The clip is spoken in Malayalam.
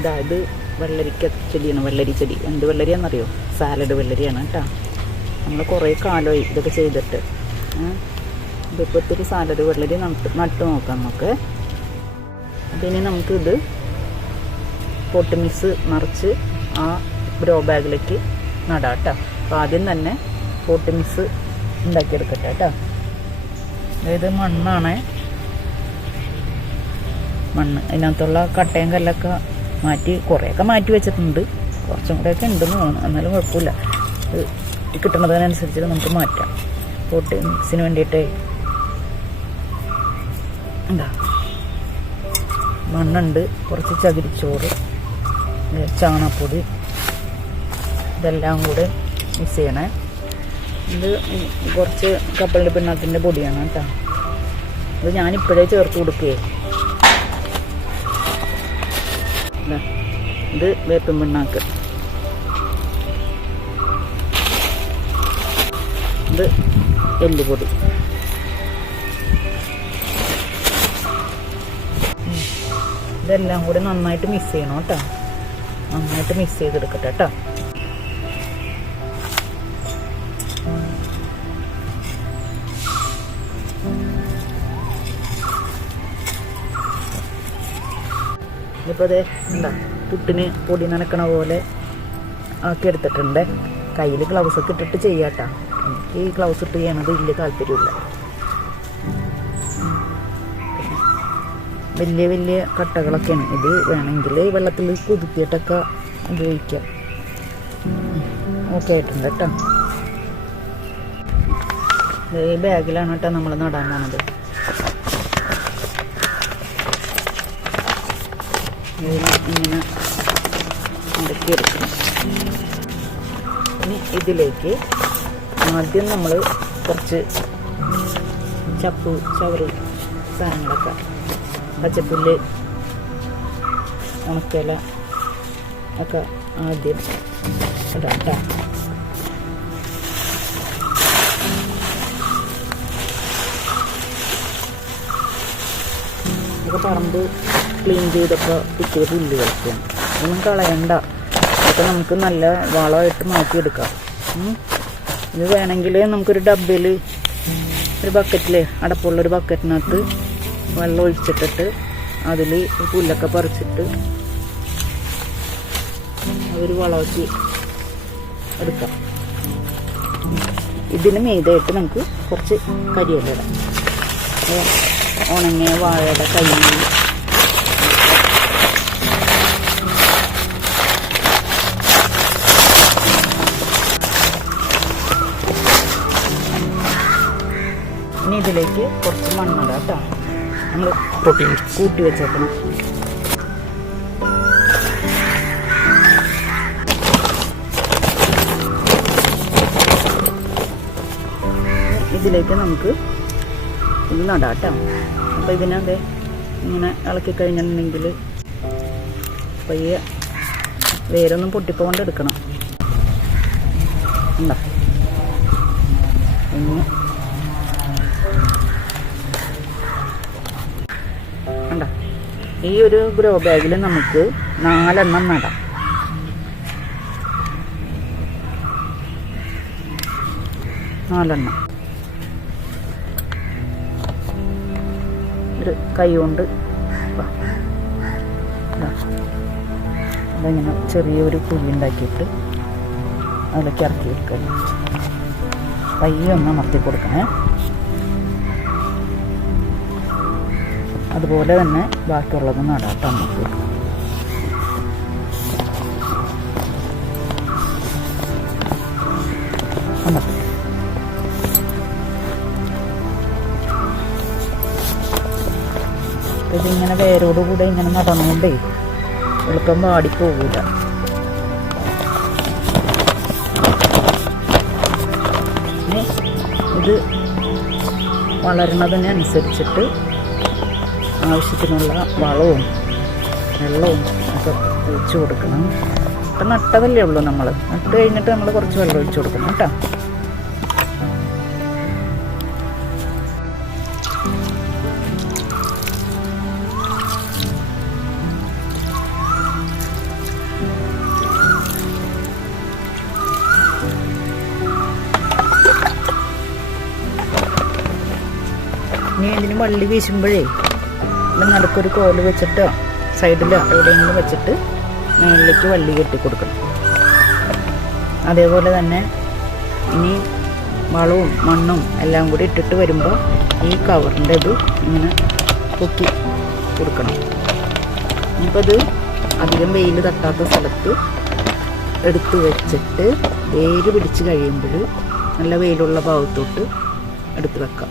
ഇതാ ഇത് വെള്ളരിക്ക ചെടിയാണ് വെള്ളരി ചെടി. എന്ത് വെള്ളരിയാണെന്നറിയോ? സാലഡ് വെള്ളരിയാണ് കേട്ടോ. നമ്മൾ കുറേ കാലമായി ഇതൊക്കെ ചെയ്തിട്ട്. ഇതിപ്പോൾ ഒത്തിരി സാലഡ് വെള്ളരി നട്ട് നട്ട് നോക്കാം നമുക്ക്. അതിന് നമുക്കിത് പൊട്ട് മിക്സ് നിറച്ച് ആ ഗ്രോ ബാഗിലേക്ക് നടാം കേട്ടോ. അപ്പോൾ ആദ്യം തന്നെ പൊട്ട് മിക്സ് ഉണ്ടാക്കിയെടുക്കട്ടെ കേട്ടോ. അതായത് മണ്ണാണേ. മണ്ണ്. അതിനകത്തുള്ള കട്ടയും കല്ലൊക്കെ മാറ്റി കുറേയൊക്കെ മാറ്റി വെച്ചിട്ടുണ്ട്. കുറച്ചും കൂടെയൊക്കെ ഉണ്ടെന്ന് തോന്നുന്നു. എന്നാലും കുഴപ്പമില്ല. ഇത് കിട്ടുന്നതിനനുസരിച്ച് നമുക്ക് മാറ്റാം. പോട്ട് മിക്സിന് വേണ്ടിയിട്ട് എന്താ? മണ്ണുണ്ട്. കുറച്ച് ചകിരിച്ചോറ് ചാണപ്പൊടി ഇതെല്ലാം കൂടെ മിക്സ് ചെയ്യണേ. ഇത് കുറച്ച് കപ്പലിന്റെ പിണ്ണാക്കിന്റെ പൊടിയാണ് കേട്ടോ. ഇത് ഞാനിപ്പോഴേ ചേർത്ത് കൊടുക്കുകയെ. ഇത് വേപ്പിൻ പിണ്ണാക്ക്. ഇത് എല്ലുപൊടി. ഇതെല്ലാം കൂടി നന്നായിട്ട് മിക്സ് ചെയ്യണം കേട്ടോ. നന്നായിട്ട് മിക്സ് ചെയ്തെടുക്കട്ടെ കേട്ടോ. ഇപ്പോൾ അതെ എന്താ പുട്ടിന് പൊടി നനക്കണ പോലെ ആക്കി എടുത്തിട്ടുണ്ട്. കയ്യിൽ ഗ്ലൗസ് ഒക്കെ ഇട്ടിട്ട് ചെയ്യാട്ടാ. എനിക്ക് ഈ ഗ്ലൗസ് ഇട്ട് ചെയ്യണത് വലിയ താല്പര്യമില്ല വലിയ വലിയ കട്ടകളൊക്കെയാണ്. ഇത് വേണമെങ്കിൽ വെള്ളത്തിൽ കുതിത്തിയിട്ടൊക്കെ ഉപയോഗിക്കാം. ഓക്കെ ആയിട്ടുണ്ട് കേട്ടോ. ഈ ബാഗിലാണ് കേട്ടോ നമ്മൾ നടാൻ പോണത്. ഇങ്ങനെ മടക്കിയെടുക്കണം ഇനി ഇതിലേക്ക് ആദ്യം നമ്മൾ കുറച്ച് ചപ്പ് ചവറ് സാധനങ്ങളൊക്കെ പച്ചപ്പുല്ല് ഉണക്കല ഒക്കെ ആദ്യം ഇടാം പറമ്പ് ക്ലീൻ ചെയ്തൊക്കെ കിട്ടിയ പുല്ലുകളൊക്കെയാണ് ഒന്നും കളയണ്ട. അതൊക്കെ നമുക്ക് നല്ല വളമായിട്ട് മാറ്റിയെടുക്കാം. ഇത് വേണമെങ്കിൽ നമുക്കൊരു ഡബ്ബയിൽ ഒരു ബക്കറ്റിൽ അടപ്പുള്ളൊരു ബക്കറ്റിനകത്ത് വെള്ളം ഒഴിച്ചിട്ടിട്ട് അതിൽ പുല്ലൊക്കെ പറിച്ചിട്ട് അതൊരു വളമാക്കി എടുക്കാം. ഇതിന് മീതായിട്ട് നമുക്ക് കുറച്ച് കരിയില ഇടാം. ഏ, ഉണങ്ങിയ വാഴയുടെ കൈ ഇനി ഇതിലേക്ക് കുറച്ച് മണ്ണിടാം കേട്ടോ. നമ്മൾ പൊട്ടി കൂട്ടി വെച്ചേക്കണം. ഇതിലേക്ക് നമുക്ക് ഇത് നടാം കേട്ടോ. അപ്പോൾ ഇതിനകത്ത് ഇങ്ങനെ ഇളക്കി കഴിഞ്ഞിട്ടുണ്ടെങ്കിൽ പയ്യെ വേരൊന്നും പൊട്ടിപ്പോകൊണ്ട് എടുക്കണം. എന്താ ഇനി ഈ ഒരു ഗ്രോ ബാഗിൽ നമുക്ക് നാലെണ്ണം നടാം. നാലെണ്ണം. ഒരു കൈ കൊണ്ട്. അതങ്ങനെ ചെറിയൊരു കുഴി ഉണ്ടാക്കിയിട്ട് അതിലേക്ക് ഇറക്കി വെക്കുക പയ്യെ ഒന്ന് അമർത്തി കൊടുക്കണേ. അതുപോലെ തന്നെ ബാക്കിയുള്ളത് നടാട്ടോ നമുക്ക് കണ്ടോ? ഇതിങ്ങനെ വേരോട് കൂടെ ഇങ്ങനെ നടന്നുകൊണ്ടേ എളുപ്പം വാടിപ്പോകില്ല ഇനി ഇത് വളരുന്നതിനനുസരിച്ചിട്ട് ആവശ്യത്തിനുള്ള വളവും വെള്ളവും ഒക്കെ ഒഴിച്ചു കൊടുക്കണം. ഇപ്പം നട്ടതല്ലേ ഉള്ളൂ നമ്മൾ നട്ട് കഴിഞ്ഞിട്ട് നമ്മൾ കുറച്ച് വെള്ളം ഒഴിച്ചു കൊടുക്കണം കേട്ടോ. ഇനി ഇതിന് വള്ളി വീശുമ്പോഴേ ഇത് നടുക്കൊരു കോൽ വെച്ചിട്ട് സൈഡിലോ എവിടെയെങ്കിലും വെച്ചിട്ട് മുകളിലേക്ക് വള്ളി കെട്ടി കൊടുക്കണം. അതേപോലെ തന്നെ ഇനി വളവും മണ്ണും എല്ലാം കൂടി ഇട്ടിട്ട് വരുമ്പോൾ ഈ കവറിന്റെ ഇത് ഇങ്ങനെ പൊക്കി കൊടുക്കണം. ഇനിയിപ്പോൾ അത് അധികം വെയിൽ തട്ടാത്ത സ്ഥലത്ത് എടുത്തു വെച്ചിട്ട് വേര് പിടിച്ച് കഴിയുമ്പോൾ നല്ല വെയിലുള്ള ഭാഗത്തോട്ട് എടുത്ത് വെക്കാം.